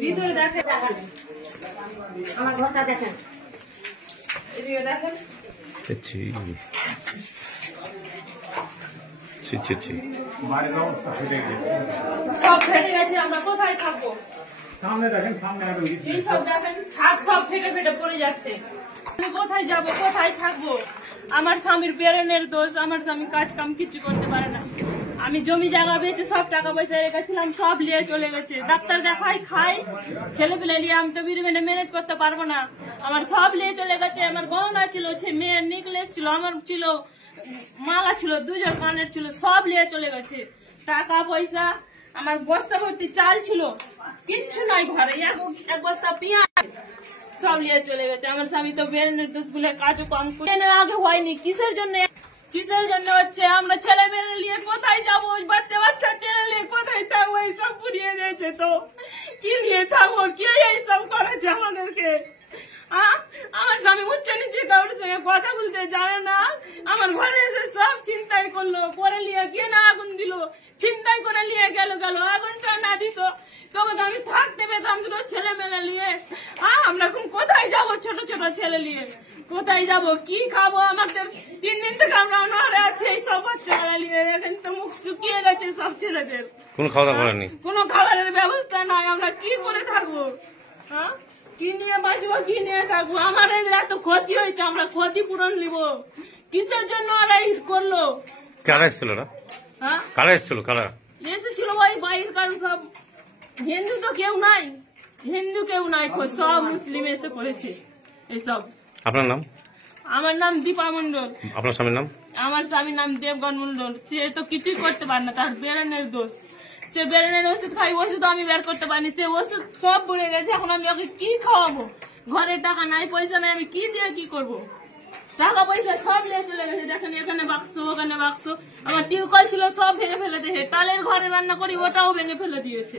ভিতরে দেখেন, আমার ঘরটা দেখেন, এদিকে দেখেন। সব ফেটে গেছে, আমরা কোথায় থাকবো? সামনে দেখেন, সামনে এই সব দেখেন, ছাদ সব ফেটে ফেটে পড়ে যাচ্ছে। আমি কোথায় যাব, কোথায় থাকবো? আমার স্বামীর বেরেনের দোষ, আমার স্বামী কাজ কাম কিছু করতে পারে না। আমি জমি জায়গা বেচে সব টাকা পয়সা রেখেছিলাম, সব নিয়ে চলে গেছে। ডাক্তার দেখাই, খাই, ছেলে পেলে নিয়ে আমি তো বিরিমেনে ম্যানেজ করতে পারবো না। আমার সব নিয়ে চলে গেছে। আমার গহনা ছিল, মেয়ের নেকলেস ছিল, আমার ছিল মালা ছিল, দুজন কানের ছিল, সব নিয়ে চলে গেছে। টাকা পয়সা, আমার বস্তা ভর্তি চাল ছিল, কিচ্ছু নাই ঘরে, এক বস্তা পেঁয়াজ সব নিয়ে চলে গেছে। আমার স্বামী তো বেরেনের দোষ বলে কাজও কম করে আগে হয়নি। কিসের জন্য হচ্ছে? আমরা ছেলে মেয়ে নিয়ে কোথায় যাবো? বাচ্চা বাচ্চা ছেলে নিয়ে কোথায় থাকবো? এইসব পুড়িয়ে দিয়েছে, তো কি নিয়ে থাকবো? কে এইসব করেছে আমাদেরকে? আমার স্বামী উচ্চে নিচে কাউর সঙ্গে কথা বলতে জানে না। আমার ঘরে এসে সব চিন্তাই করলো, পরে নিয়ে কে না আগুন দিল, চিন্তাই করে নিয়ে গেল। আগুনটা না দিত তবে আমি থাকতে পেতাম দুটো ছেলে মেলে নিয়ে। আমরা এখন কোথায় যাব? ছোট ছোট ছেলে নিয়ে কোথায় যাব? কি খাবো? আমাদের 3 দিন থেকে আমরা অনাহারে আছি। এই সব বাচ্চারা নিয়ে এখন তো মুখ শুকিয়ে গেছে সব ছেলেদের। কোনো খাওয়া দাওয়া করেনি, কোনো খাবারের ব্যবস্থা নাই। আমরা কি করে থাকবো? কি নিয়ে বাঁচবো, কি নিয়ে থাকবো? আমাদের এত ক্ষতি হয়েছে, আমরা ক্ষতিপূরণ নিব। কিসের জন্য ওরা করলো? কারা এসেছিল? কারা এসেছিল? কারা এসেছিল? ওই বাইরের কারণ সব। হিন্দু তো কেউ নাই, সব মুসলিম এসে করেছে এইসব। আপনার নাম? আমার নাম দীপা মন্ডল। আপনার স্বামীর নাম? আমার স্বামীর নাম দেবগণ মন্ডল। সে তো কিছুই করতে পারে না, তার বেরেনের দোষ। সে বেরেনের ওষুধ খাই, ওষুধ আমি বের করতে পারিনি। সে ওষুধ সব ভরে গেছে। এখন আমি ওকে কি খাওয়াবো? ঘরে টাকা নাই, পয়সা নাই, আমি কি দিয়ে কি করবো? টাকা পয়সা সব নিয়ে চলে গেছে। দেখেন, এখানে বাক্স, ওখানে বাক্স। আমার টিউবকল ছিল, সব ভেঙে ফেলে দিয়েছে। টালের ঘরে রান্না করি, ওটাও ভেঙে ফেলে দিয়েছে।